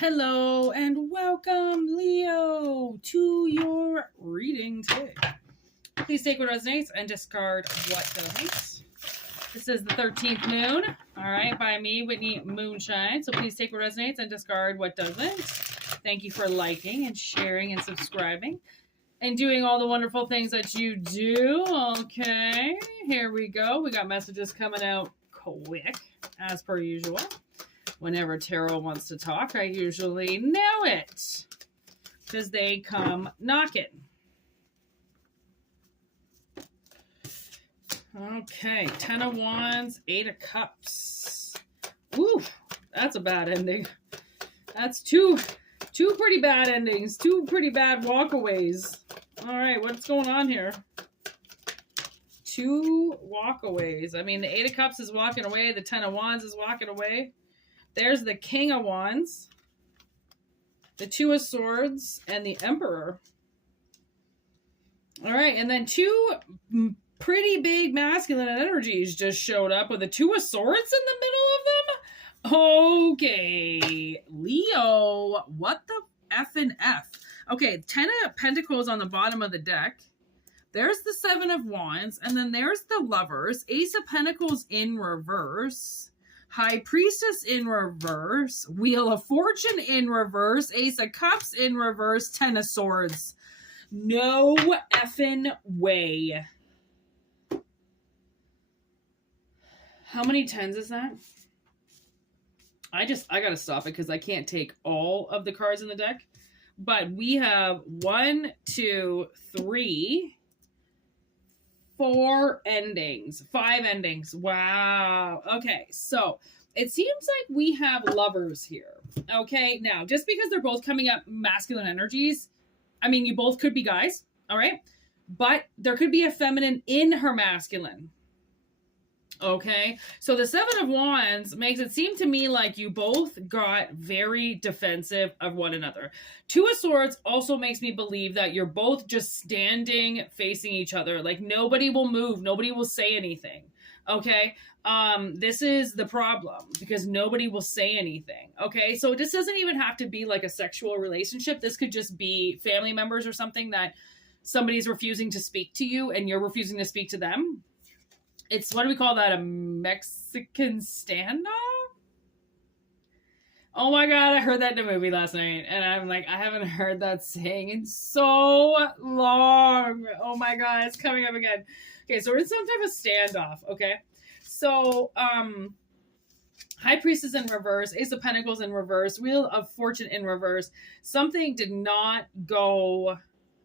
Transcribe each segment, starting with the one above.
Hello and welcome, Leo, to your reading today. Please take what resonates and discard what doesn't. This is the 13th moon, all right, by me, Whitney Moonshine. So please take what resonates and discard what doesn't. Thank you for liking and sharing and subscribing and doing all the wonderful things that you do. Okay, here we go. We got messages coming out quick, as per usual. Whenever tarot wants to talk, I usually know it because they come knocking. Okay, 10 of Wands, 8 of Cups. Woo, that's a bad ending. That's two pretty bad endings, two pretty bad walkaways. All right, what's going on here? Two walkaways. I mean, the 8 of Cups is walking away. The 10 of Wands is walking away. There's the King of Wands, the 2 of Swords, and the Emperor. All right, and then two pretty big masculine energies just showed up with the 2 of Swords in the middle of them. Okay, Leo, what the F and F? Okay, 10 of Pentacles on the bottom of the deck. There's the 7 of Wands, and then there's the Lovers, Ace of Pentacles in reverse. High Priestess in reverse, Wheel of Fortune in reverse, Ace of Cups in reverse, 10 of Swords. No effing way. How many 10s is that? I gotta stop it because I can't take all of the cards in the deck. But we have 1, 2, 3, 4 endings, 5 endings. Wow. Okay, so it seems like we have Lovers here. Okay, now just because they're both coming up masculine energies, I mean, you both could be guys, all right? But there could be a feminine in her masculine. Okay, so the 7 of Wands makes it seem to me like you both got very defensive of one another. 2 of Swords also makes me believe that you're both just standing facing each other. Like nobody will move, nobody will say anything. Okay, this is the problem because nobody will say anything. Okay, so this doesn't even have to be like a sexual relationship. This could just be family members or something that somebody's refusing to speak to you and you're refusing to speak to them. It's, what do we call that? A Mexican standoff? Oh my God, I heard that in a movie last night. And I'm like, I haven't heard that saying in so long. Oh my God, it's coming up again. Okay, so we're in some type of standoff, okay? So, High Priestess in reverse, Ace of Pentacles in reverse, Wheel of Fortune in reverse. Something did not go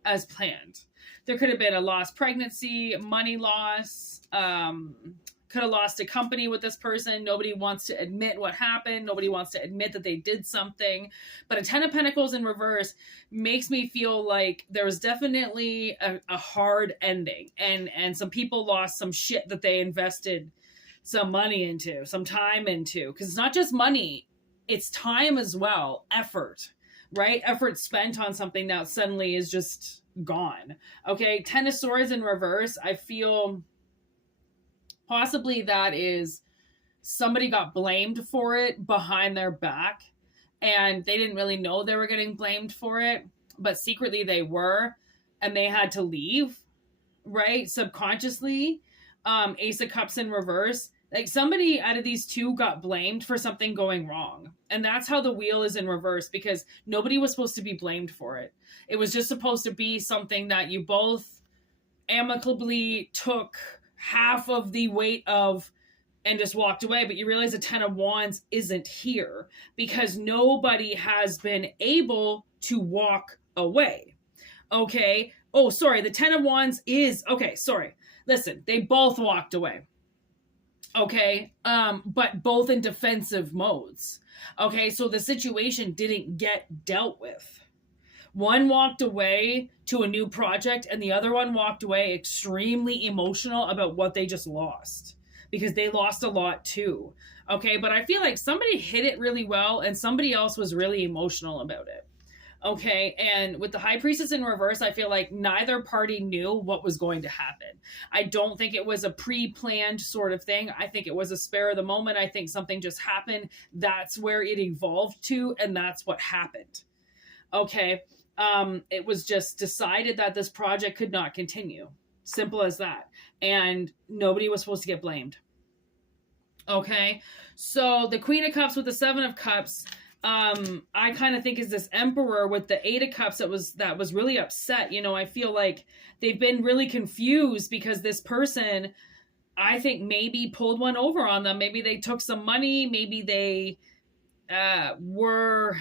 as planned. There could have been a lost pregnancy, money loss, could have lost a company with this person. Nobody wants to admit what happened. Nobody wants to admit that they did something. But a 10 of Pentacles in reverse makes me feel like there was definitely a hard ending. And some people lost some shit that they invested some money into, some time into. Because it's not just money, it's time as well, effort, right? Effort spent on something that suddenly is just gone. Okay, 10 of Swords in reverse. I feel possibly that is somebody got blamed for it behind their back and they didn't really know they were getting blamed for it, but secretly they were, and they had to leave, right? Subconsciously. Ace of Cups in reverse. Like somebody out of these two got blamed for something going wrong. And that's how the wheel is in reverse, because nobody was supposed to be blamed for it. It was just supposed to be something that you both amicably took half of the weight of and just walked away. But you realize the 10 of Wands isn't here because nobody has been able to walk away. Okay. Oh, sorry. The 10 of Wands is, okay, sorry. Listen, they both walked away. Okay, but both in defensive modes. Okay, so the situation didn't get dealt with. One walked away to a new project and the other one walked away extremely emotional about what they just lost because they lost a lot too. Okay, but I feel like somebody hit it really well and somebody else was really emotional about it. Okay, and with the High Priestess in reverse, I feel like neither party knew what was going to happen. I don't think it was a pre-planned sort of thing. I think it was a spare of the moment. I think something just happened. That's where it evolved to, and that's what happened. Okay, it was just decided that this project could not continue. Simple as that. And nobody was supposed to get blamed. Okay, so the Queen of Cups with the Seven of Cups, I kind of think is this Emperor with the Eight of Cups that was really upset. You know, I feel like they've been really confused because this person, I think, maybe pulled one over on them. Maybe they took some money. Maybe they were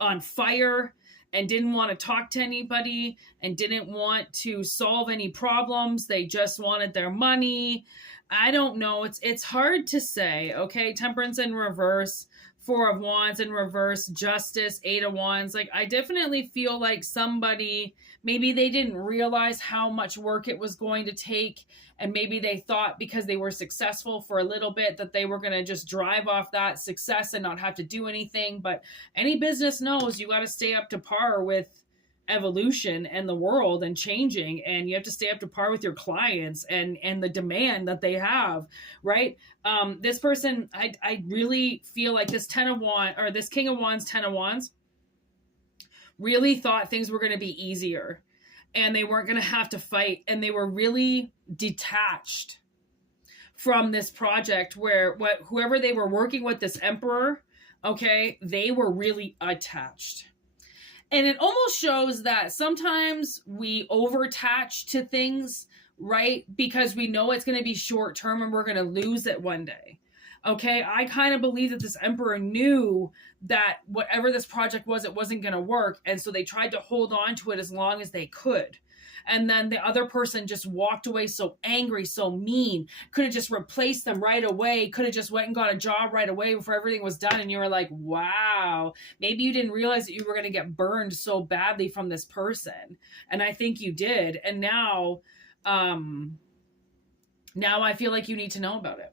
on fire and didn't want to talk to anybody and didn't want to solve any problems. They just wanted their money. I don't know. It's hard to say. Okay, Temperance in reverse, Four of Wands in reverse, Justice, Eight of Wands. Like, I definitely feel like somebody, maybe they didn't realize how much work it was going to take, and maybe they thought because they were successful for a little bit that they were going to just drive off that success and not have to do anything. But any business knows you got to stay up to par with evolution and the world and changing, and you have to stay up to par with your clients and the demand that they have, right? This person, I really feel like this Ten of Wands, or this King of Wands, Ten of Wands, really thought things were going to be easier and they weren't going to have to fight, and they were really detached from this project where whoever they were working with, this Emperor, okay, they were really attached. And it almost shows that sometimes we over-attach to things, right? Because we know it's going to be short term and we're going to lose it one day. Okay, I kind of believe that this Emperor knew that whatever this project was, it wasn't going to work. And so they tried to hold on to it as long as they could. And then the other person just walked away so angry, so mean, could have just replaced them right away, could have just went and got a job right away before everything was done. And you were like, wow, maybe you didn't realize that you were going to get burned so badly from this person. And I think you did. And now I feel like you need to know about it.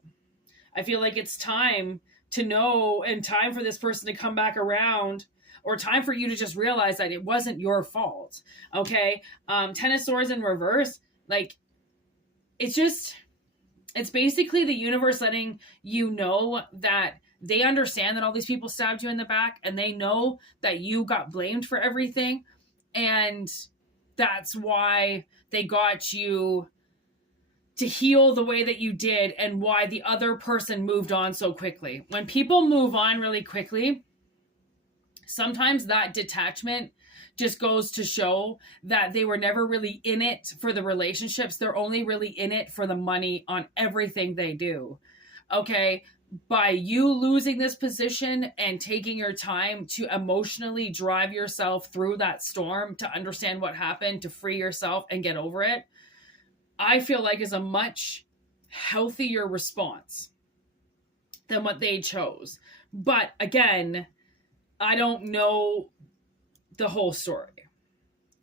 I feel like it's time to know, and time for this person to come back around, or time for you to just realize that it wasn't your fault. Okay. Ten of Swords in reverse. Like, it's basically the universe letting you know that they understand that all these people stabbed you in the back, and they know that you got blamed for everything. And that's why they got you to heal the way that you did, and why the other person moved on so quickly. When people move on really quickly, sometimes that detachment just goes to show that they were never really in it for the relationships. They're only really in it for the money on everything they do. Okay. By you losing this position and taking your time to emotionally drive yourself through that storm, to understand what happened, to free yourself and get over it, I feel like is a much healthier response than what they chose. But again, I don't know the whole story.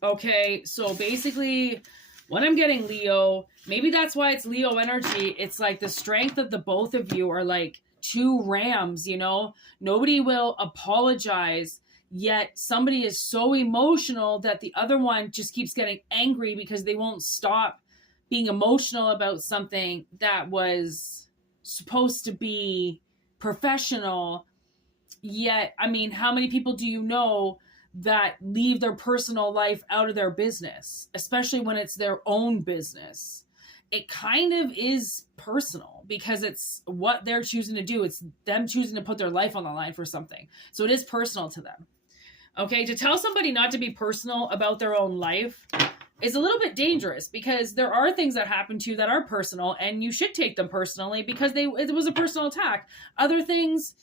Okay, so basically what I'm getting, Leo, maybe that's why it's Leo energy. It's like the strength of the both of you are like two rams, you know? Nobody will apologize, yet somebody is so emotional that the other one just keeps getting angry because they won't stop being emotional about something that was supposed to be professional. Yet, I mean, how many people do you know that leave their personal life out of their business, especially when it's their own business? It kind of is personal because it's what they're choosing to do. It's them choosing to put their life on the line for something. So it is personal to them. Okay, to tell somebody not to be personal about their own life is a little bit dangerous, because there are things that happen to you that are personal, and you should take them personally because it was a personal attack. Other things,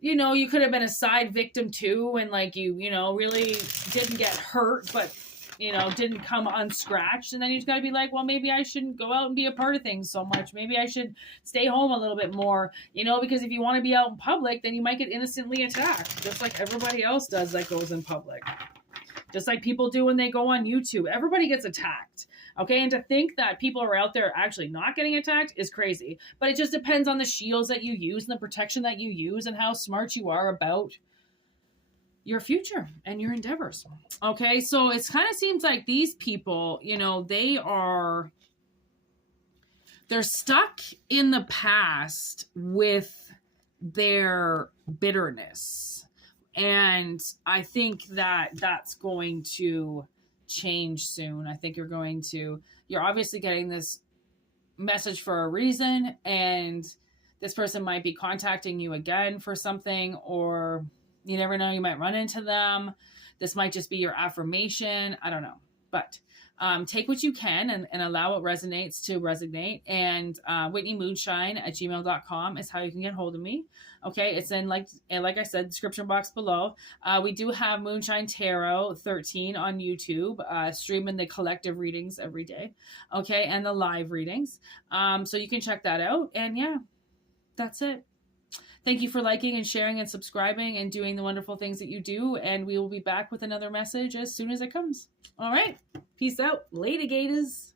you know, you could have been a side victim too, and like you know, really didn't get hurt, but you know, didn't come unscratched. And then you just got to be like, well, maybe I shouldn't go out and be a part of things so much. Maybe I should stay home a little bit more, you know, because if you want to be out in public, then you might get innocently attacked, just like everybody else does that goes in public. Just like people do when they go on YouTube. Everybody gets attacked. Okay, and to think that people are out there actually not getting attacked is crazy. But it just depends on the shields that you use and the protection that you use and how smart you are about your future and your endeavors. Okay, so it kind of seems like these people, you know, they're stuck in the past with their bitterness. And I think that that's going to change soon. I think you're obviously getting this message for a reason, and this person might be contacting you again for something, or you never know, you might run into them. This might just be your affirmation. I don't know. But take what you can and allow what resonates to resonate. And whitneymoonshine@gmail.com is how you can get hold of me. Okay, it's in, like I said, description box below. We do have Moonshine Tarot 13 on YouTube, streaming the collective readings every day. Okay, and the live readings. So you can check that out. And yeah, that's it. Thank you for liking and sharing and subscribing and doing the wonderful things that you do. And we will be back with another message as soon as it comes. All right. Peace out. Later, Gators.